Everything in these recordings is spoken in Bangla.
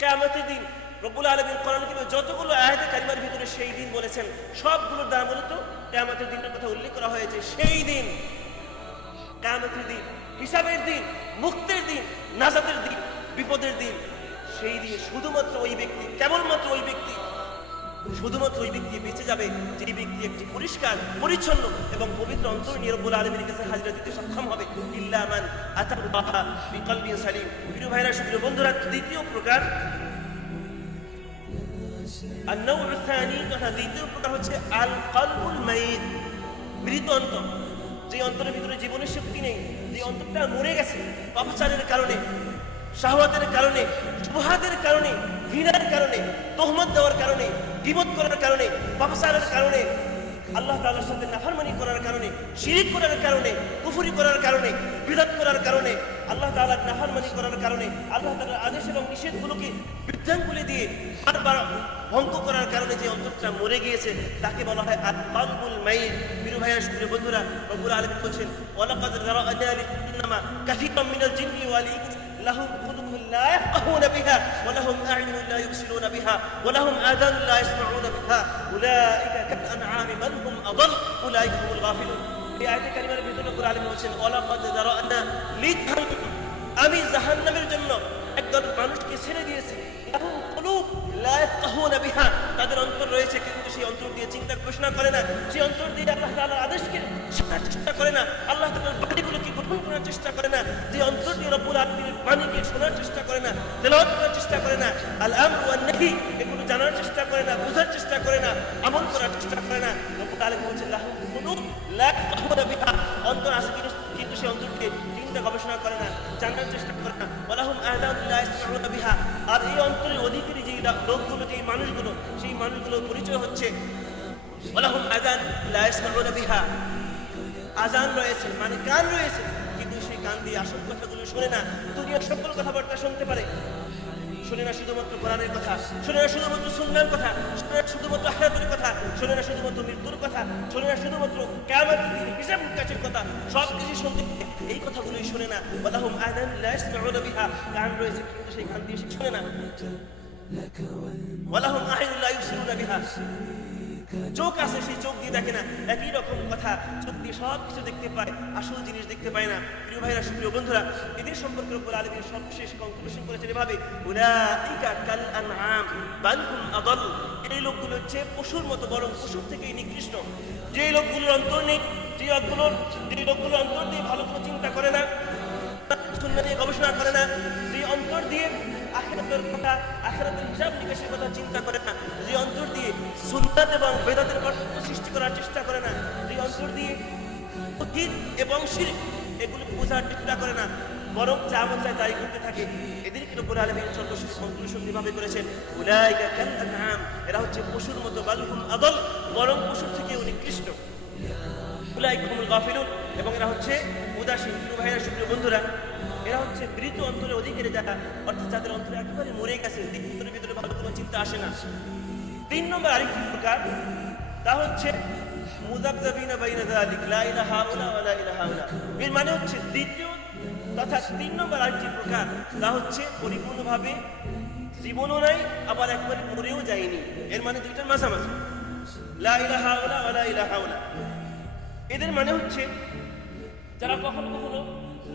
কিয়ামতের দিন রব্বুল আলামিন কোরআন কারীমে যতগুলো আয়াতে কারিমার ভিতরে সেই দিন বলেছেন, সবগুলোর দ্বারা মূলত কিয়ামতের দিনের কথা উল্লেখ করা হয়েছে। সেই দিন, কিয়ামতের দিন, হিসাবের দিন, মুক্তির দিন, নাজাতের দিন, বিপদের দিন। সেই দিন শুধুমাত্র ওই ব্যক্তি, কেবলমাত্র ওই ব্যক্তি, শুধুমাত্র ওই ব্যক্তি বেঁচে যাবে যে ব্যক্তি একটি পরিষ্কার, পরিচ্ছন্ন এবং পবিত্র অন্তর নিয়ে রব্বুল আলামিনের কাছে হাজিরা দিতে সক্ষম হবে। ইল্লা মান আতাল্লাহা বিকলবিন সালিম। প্রিয় ভাইরা, প্রিয় বন্ধুরা, দ্বিতীয় প্রকার আন-নাউ' আস-সানি, তথা দ্বিতীয় প্রকার হচ্ছে আল কলবুল মাইত, মৃত অন্তর। যে অন্তরের ভিতরে জীবনের শক্তি নেই, যে অন্তরটা মরে গেছে পাপাচারের কারণে, শাহওয়াতের কারণে, শুবহাতের কারণে, ঘৃণার কারণে, তোহমত দেওয়ার কারণে, গীবত করার কারণে, পাপাচারের কারণে, আল্লাহ তাআলার সাথে নাফরমানি করার কারণে, শিরক করার কারণে, কুফরি করার কারণে, বিদআত করার কারণে, আল্লাহ তাআলার নাফরমানি করার কারণে, আল্লাহ তাআলার আদেশ এবং নিষেধগুলোকে বিধানগুলি দিয়ে বারবার ভঙ্গ করার কারণে যে অন্তরটা মরে গিয়েছে তাকে বলা হয় আল কলবুল মাইত। প্রিয় ভাইয়া, প্রিয় বন্ধুরা, রব্বুল আলামিন বলেছেন, ওয়ালাকাদ যারা'না লিজান্নামা কাসীরাম মিনাল জিন্নি ওয়াল ইনস লাহুম কুলুবুন লা ইয়াফকাহুনা বিহা ওয়া লাহুম আ'য়ুনুন লা ইবসিরুনা বিহা ওয়া লাহুম আযানুন লা ইয়াসমাউনা বিহা উলাইকা কাল আন'আমি বাল হুম আযাল উলাইকা হুমুল গাফিলুন। এই আয়াতে কারিমার ভিতরে রব্বুল আলামিন বলেছেন, ওয়ালাকাদ যারা'না লিজান্নামা, আমি জাহান্নামের জন্য একদল মানুষকে ছেড়ে দিয়েছি। লাহুম কুলুব লা ইয়াফকাহুনা বিহা, তাদের অন্তর রয়েছে কিন্তু সেই অন্তর দিয়ে চিন্তা গবেষণা করে না, সেই অন্তর দিয়ে আল্লাহ তাআলার আদেশকে শেখার চেষ্টা করে না, আল্লাহ তাআলার বাণীগুলোকে গ্রহণ করার চেষ্টা করে না, যে অন্তর দিয়ে রব্বুল আলামিনের বাণীকে শোনার চেষ্টা করে না, তেলাওয়াত করার চেষ্টা করে না, আল আমর ওয়ান নাহি এগুলো জানার চেষ্টা করে না, বোঝার চেষ্টা করে না, আমল করার চেষ্টা করে না। রব্বুল আলামিন বলেছেন, লাহুম কুলুব লা ইয়াফকাহুনা বিহা, অন্তর আছে কিন্তু সেই অন্তরকে চিন্তা গবেষণা করে না, জানার চেষ্টা করে না। ওয়া লাহুম আযানুন লা ইয়াসমাউনা বিহা, আর এই অন্তরের অধিকারী যেই লোকগুলো, যেই মানুষগুলো, সেই মানুষগুলোর পরিচয় হচ্ছে ওয়ালাহুম আযান লা ইয়াসমাউনা বিহা, আযান রয়েছে মানে কান রয়েছে, কিন্তু সেই কান দিয়ে আসল কথাগুলো শোনে না, দুনিয়ার সকল কথাবার্তা শুনতে পারে, শোনে না শুধুমাত্র কোরআনের কথা, শোনে না শুধুমাত্র সুন্নাহর কথা, শোনে না শুধুমাত্র আখিরাতের কথা, শোনে না শুধুমাত্র মৃত্যুর কথা, শোনে না শুধুমাত্র কিয়ামতের দিন হিসাব নিকাশের কথা, সব কিছু শুনতে, এই কথাগুলোই শোনে না। ওয়ালাহুম আযান লা ইয়াসমাউনা বিহা, কান রয়েছে কিন্তু সেই কান দিয়ে শোনে না। ওয়ালাহুম আ'য়ুনুন লা ইবসিরুনা বিহা, চোখ আছে সেই চোখ দিয়ে দেখে না, একই রকম কথা, চোখ দিয়ে সব কিছু দেখতে পায়, আসল জিনিস দেখতে পায় না। প্রিয় ভাইরা, প্রিয় বন্ধুরা, এদের সম্পর্কে রব্বুল আলামিন সর্বশেষ কনক্লুশন করেছেন এভাবে, উলাইকা কাল আনআম বাল হুম আযাল, এই লোকগুলো হচ্ছে পশুর মতো, বরং পশুর থেকে নিকৃষ্ট। যে লোকগুলোর অন্তর নেই, যে লোকগুলোর অন্তর দিয়ে ভালো কোনো চিন্তা করে না, সুন্নাহ নিয়ে গবেষণা করে না, যে অন্তর দিয়ে আখিরাতের কথা, আখিরাতের হিসাব নিকাশের কথা চিন্তা করে না, যে অন্তর দিয়ে সুন্নাত এবং বেদাতের পার্থক্য সৃষ্টি করার চেষ্টা করে না, যে অন্তর দিয়ে তাওহীদ এবং শিরক এগুলো বোঝার চেষ্টা করে না, বরং যা মন চায় তাই করতে থাকে, এদেরকে রব্বুল আলামিন সর্বশেষ কনক্লুশন এভাবে করেছেন, উলাইকা কাল আনআম, এরা হচ্ছে পশুর মতো, বাল হুম আযাল, বরং পশুর থেকেও নিকৃষ্ট, উলাইকা হুমুল গাফিলুন, এবং এরা হচ্ছে উদাসীন। প্রিয় ভাইরা, প্রিয় বন্ধুরা, এরা হচ্ছে মৃত অন্তরের অধিকারী, যারা অর্থাৎ যাদের অন্তরে একেবারে মরে গেছে, ভিতরে ভিতরে ভালো কোনো চিন্তা আসে না। 3 নম্বর আরেকটি প্রকার, তা হচ্ছে মুযাবযাবিনা বাইনা যালিক, লা ইলাহা ইল্লা ওয়া লা ইলাহা ইল্লা, এর মানে হচ্ছে দ্বিতীয় তথা 3 নম্বর আরেকটি প্রকার, তা হচ্ছে পরিপূর্ণভাবে জীবনও নাই, আবার একবারে মরেও যায়নি, এর মানে দুইটার মাঝামাঝি, লা ইলাহা ইল্লা ওয়া লা ইলাহা ইল্লা। এদের মানে হচ্ছে যারা কখনো কখনো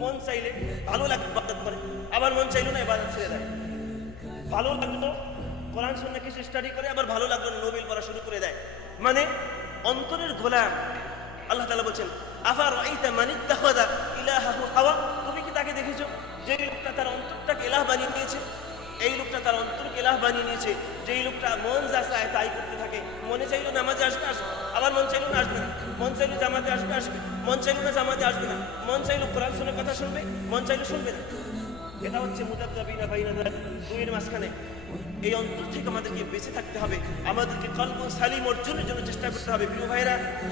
মন চাইলে ভালো লাগলো ইবাদত করে, আবার মন চাইলো না ইবাদত ছেড়ে দেয়, ভালো লাগলো কোরআন সুন্নাহ কিছু স্টাডি করে, আবার ভালো লাগলো নোবেল পড়া শুরু করে দেয়, মানে অন্তরের গোলাম। আল্লাহ তাআলা বলেন, আফারাআইতা মান ইত্তাখাযা ইলাহাহু হাওয়া, তুমি কি তাকে দেখেছো যে লোকটা তার অন্তরটাকে ইলাহ বানিয়ে নিয়েছে, এই লোকটা তার অন্তরকে ইলাহ বানিয়ে নিয়েছে, যেই লোকটা মন যা চায় তাই করতে থাকে, মনে চাইলো নামাজে আসবে আসবে, আবার মন চাইলো না আসবে না, মন চাইলো জামাতে আসবে আসবে, মন চাইলো না জামাতে আসবে না, মন চাইলো কোরআন শুনে কথা শুনবে, মন চাইলো শুনবে না। এটা হচ্ছে মুযাবযাবিনা বাইনা যালিক, দুইয়ের মাঝখানে। এই অন্তর থেকে আমাদেরকে বেঁচে থাকতে হবে, আমাদেরকে কলবুন সালিম অর্জনের জন্য চেষ্টা করতে হবে। প্রিয় ভাইরা,